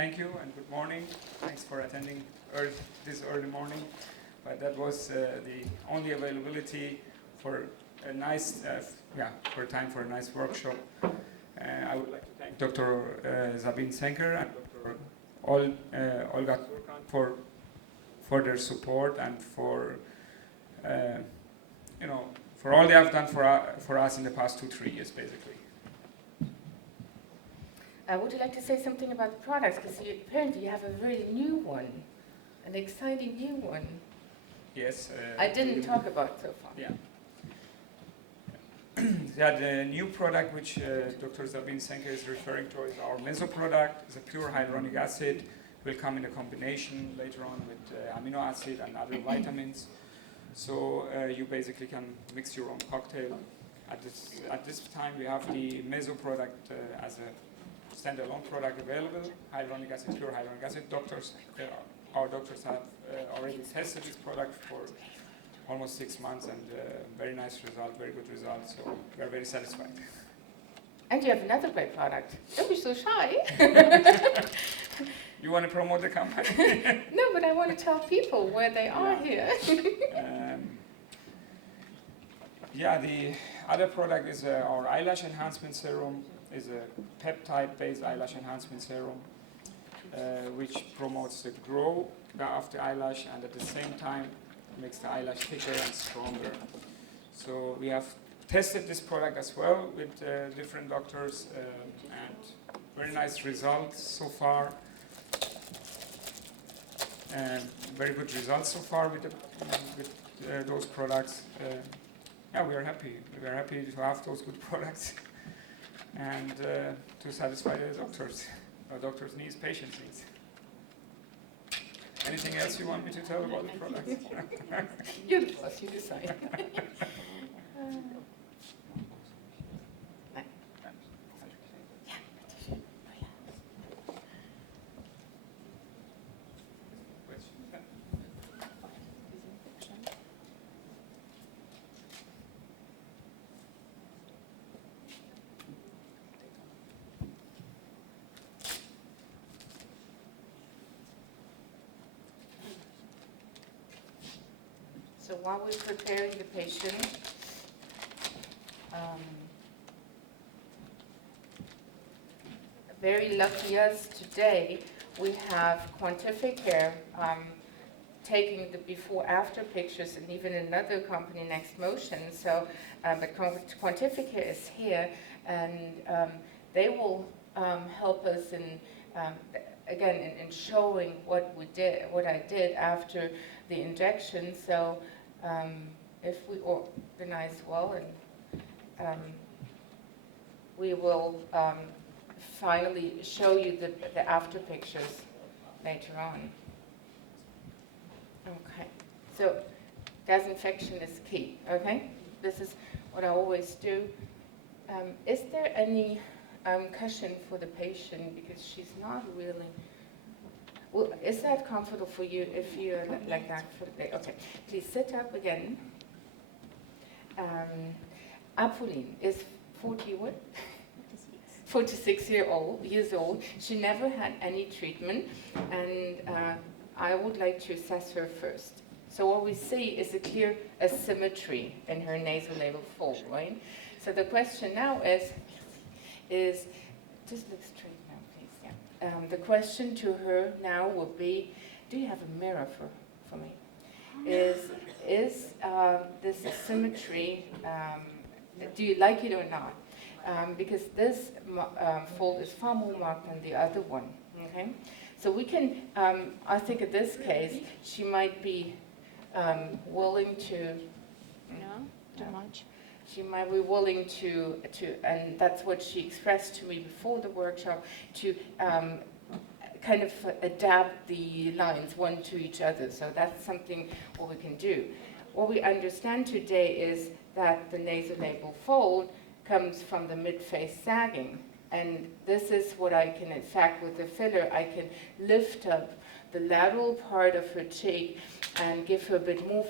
thank you and good morning. Thanks for attending this early morning. But that was the only availability for a nice, for time for a nice workshop. I would like to thank Dr. Sabine Zenker and Dr. Olga for their support and for for all they have done for us in the past 2-3 years, basically. Would you like to say something about the products? Because apparently you have a very new one, an exciting new one. Yes. I didn't talk about so far. Yeah. The new product which Dr. Sabine Zenker is referring to is our Meso product. It's a pure hyaluronic acid. It will come in a combination later on with amino acid and other vitamins. So you basically can mix your own cocktail. At this time we have the Meso product as a standalone product available, hyaluronic acid, pure hyaluronic acid. Our doctors have already tested this product for almost 6 months and very nice result, very good result, so we are very satisfied. And you have another great product. Don't be so shy. You want to promote the company? No, but I want to tell people where they are here. The other product is our eyelash enhancement serum. Is a peptide-based eyelash enhancement serum, which promotes the growth of the eyelash and at the same time makes the eyelash thicker and stronger. So we have tested this product as well with different doctors and very nice results so far. Very good results so far with those products. We are happy. We are happy to have those good products. And to satisfy the doctors. Our doctors' needs, patients' needs. Anything else you want me to tell about the products? You're the boss, you decide. So while we're preparing the patient, very lucky us today, we have Quantificare taking the before-after pictures, and even another company, Next Motion. So, but Quantificare is here, and they will help us in again in showing what I did after the injection. So if we organize well, and we will finally show you the after pictures later on. Okay, so disinfection is key. Okay, this is what I always do. Is there any cushion for the patient, because she's not really. Well, is that comfortable for you if you're like that for the day? Okay, please sit up again. Apolline is 46 years old. She never had any treatment, and I would like to assess her first. So what we see is a clear asymmetry in her nasolabial fold, right? So the question now is just look straight now, please. Yeah. The question to her now will be, do you have a mirror for me? Is this asymmetry, do you like it or not? Because this fold is far more marked than the other one, okay? So we can, I think in this case, she might be willing to, too much. She might be willing to, and that's what she expressed to me before the workshop, to kind of adapt the lines one to each other. So that's something what we can do. What we understand today is that the nasolabial fold comes from the mid-face sagging. And this is what I can, in fact, with the filler, I can lift up the lateral part of her cheek and give her a bit more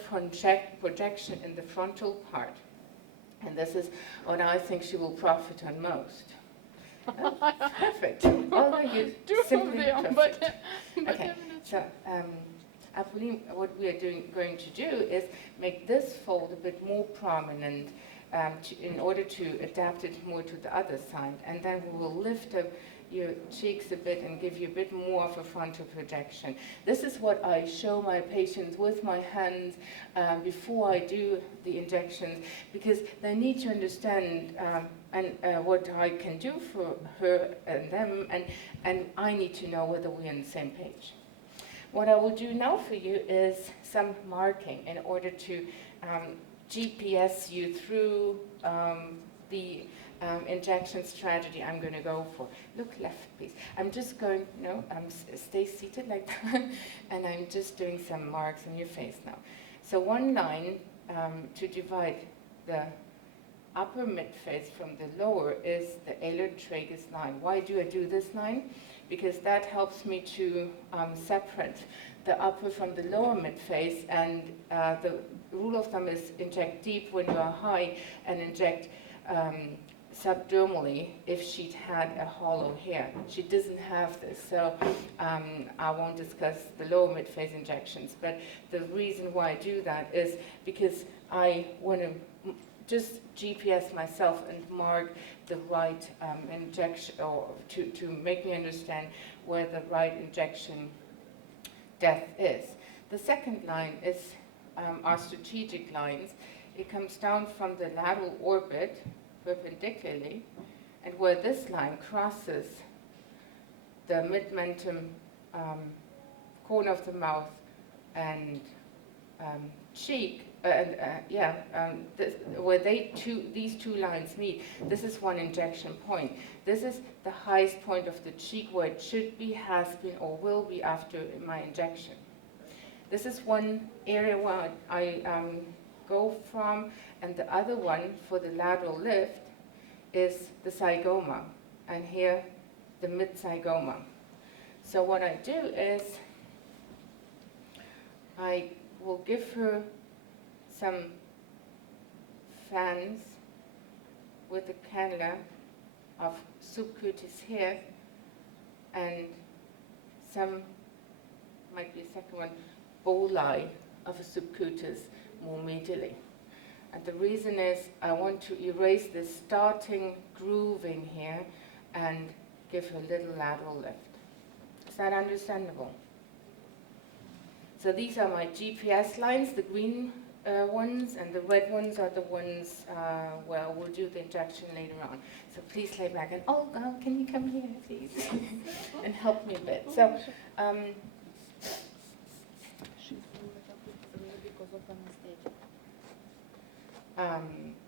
projection in the frontal part. And this is what I think she will profit on most. Perfect. Although you Two of simply them, perfect. but Okay, I'm not so I believe what we are going to do is make this fold a bit more prominent in order to adapt it more to the other side. And then we will lift up your cheeks a bit and give you a bit more of a frontal projection. This is what I show my patients with my hands before I do the injections, because they need to understand what I can do for her and them, and I need to know whether we're on the same page. What I will do now for you is some marking in order to GPS you through the injection strategy I'm going to go for. Look left, please. I'm just going, stay seated like that, and I'm just doing some marks on your face now. So one line to divide the upper mid-face from the lower is the alar tragus line. Why do I do this line? Because that helps me to separate the upper from the lower mid-face, and the rule of thumb is inject deep when you are high and inject subdermally if she'd had a hollow hair. She doesn't have this, so I won't discuss the lower mid-face injections, but the reason why I do that is because I want to just GPS myself and mark the right injection, or to make me understand where the right injection depth is. The second line is our strategic lines. It comes down from the lateral orbit perpendicularly, and where this line crosses the mid-mentum corner of the mouth and cheek, where these two lines meet, this is one injection point. This is the highest point of the cheek where it should be, has been, or will be after my injection. This is one area where I go from, and the other one for the lateral lift is the zygoma, and here the mid-zygoma. So what I do is I will give her some fans with a cannula of subcutis here, and some, might be a second one, boli of a subcutis more medially. And the reason is I want to erase the starting grooving here and give her a little lateral lift. Is that understandable? So these are my GPS lines, the green ones, and the red ones are the ones where we'll do the injection later on. So please lay back, and oh, can you come here, please, and help me a bit. So.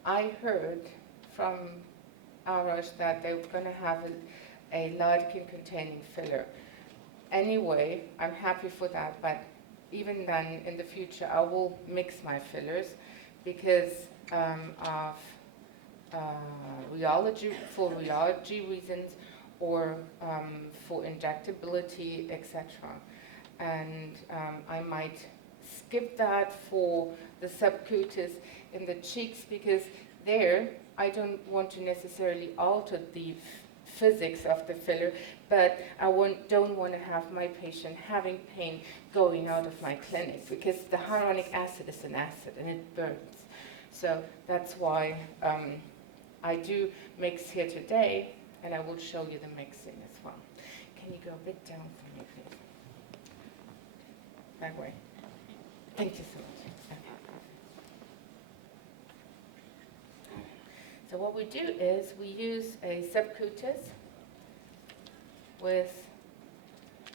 I heard from Arash that they were going to have a lidocaine-containing filler. Anyway, I'm happy for that, but even then, in the future, I will mix my fillers because of rheology reasons, or for injectability, etc. And I might skip that for the subcutis in the cheeks, because there I don't want to necessarily alter the physics of the filler, but I don't want to have my patient having pain going out of my clinic, because the hyaluronic acid is an acid and it burns. So that's why I do mix here today, and I will show you the mixing as well. Can you go a bit down for me, please? That way. Thank you so much. So what we do is we use a subcutis with,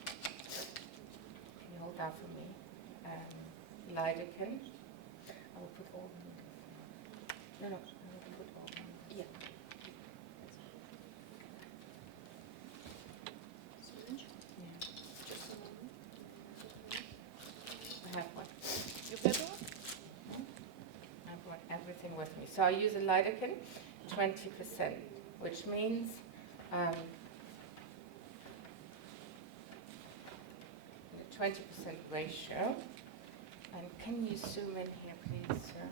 can you hold that for me, lidocaine. I will put all of them. No, I will put all of them. Yeah. I have one. You have one? I brought everything with me. So I use a lidocaine, 20%, which means a 20% ratio. And can you zoom in here, please, sir?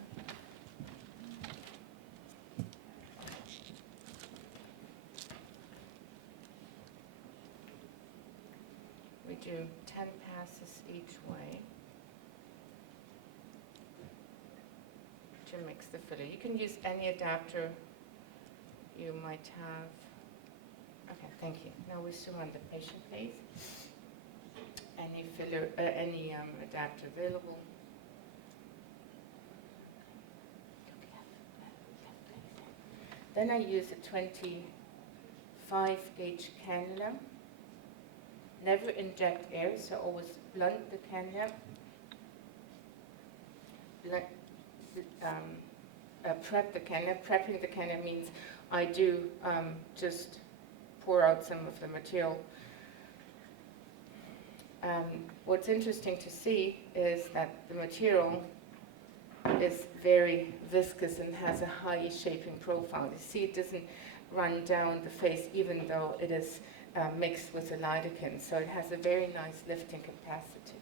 10 passes each way to mix the filler. You can use any adapter you might have. Okay, thank you. Now we zoom on the patient, please. Any filler, any adapter available. Then I use a 25 gauge cannula. Never inject air, so always blunt the cannula. Prep the cannula. Prepping the cannula means I do just pour out some of the material. What's interesting to see is that the material is very viscous and has a high shaping profile. You see it doesn't run down the face even though it is mixed with the lidocaine. So it has a very nice lifting capacity.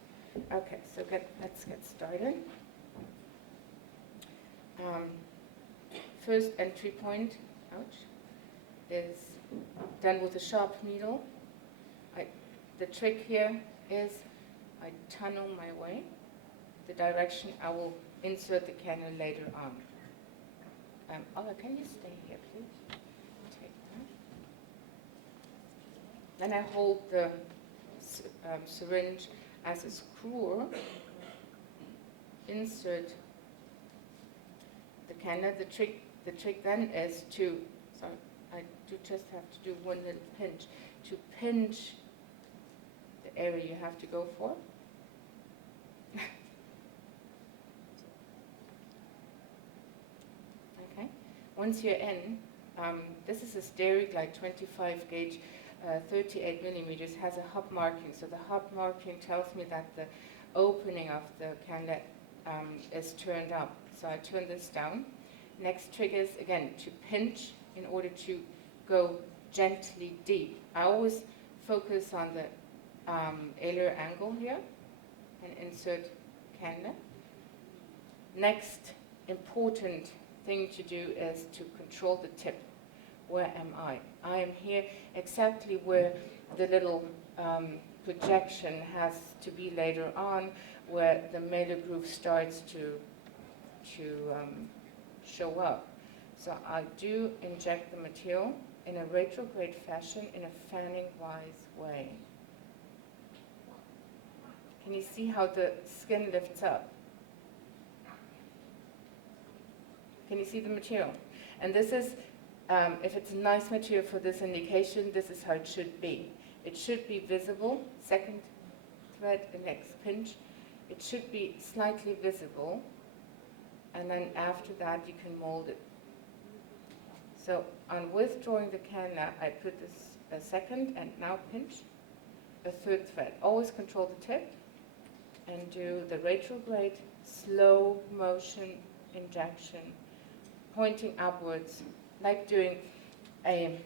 Okay, so let's get started. First entry point, is done with a sharp needle. The trick here is I tunnel my way. The direction I will insert the cannula later on. Ola, can you stay here, please? Take that. Then I hold the syringe as a screwer. Insert the cannula. The trick then is to, sorry, I do just have to do one little pinch. To pinch the area you have to go for. Okay. Once you're in, this is a Steri-Glide 25 gauge, 38 millimeters, has a hub marking. So the hub marking tells me that the opening of the cannula is turned up. So I turn this down. Next trick is, again, to pinch in order to go gently deep. I always focus on the alar angle here and insert cannula. Next important thing to do is to control the tip. Where am I? I am here exactly where the little projection has to be later on, where the malar groove starts to show up. So I do inject the material in a retrograde fashion in a fanning-wise way. Can you see how the skin lifts up? Can you see the material? And this is, if it's a nice material for this indication, this is how it should be. It should be visible. Second thread, the next pinch. It should be slightly visible. And then after that, you can mold it. So on withdrawing the cannula, I put this a second and now pinch a third thread. Always control the tip and do the retrograde slow motion injection, pointing upwards, like doing a,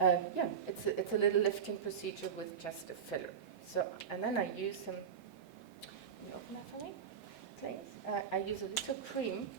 it's a little lifting procedure with just a filler. So, and then I use some, can you open that for me, please? I use a little cream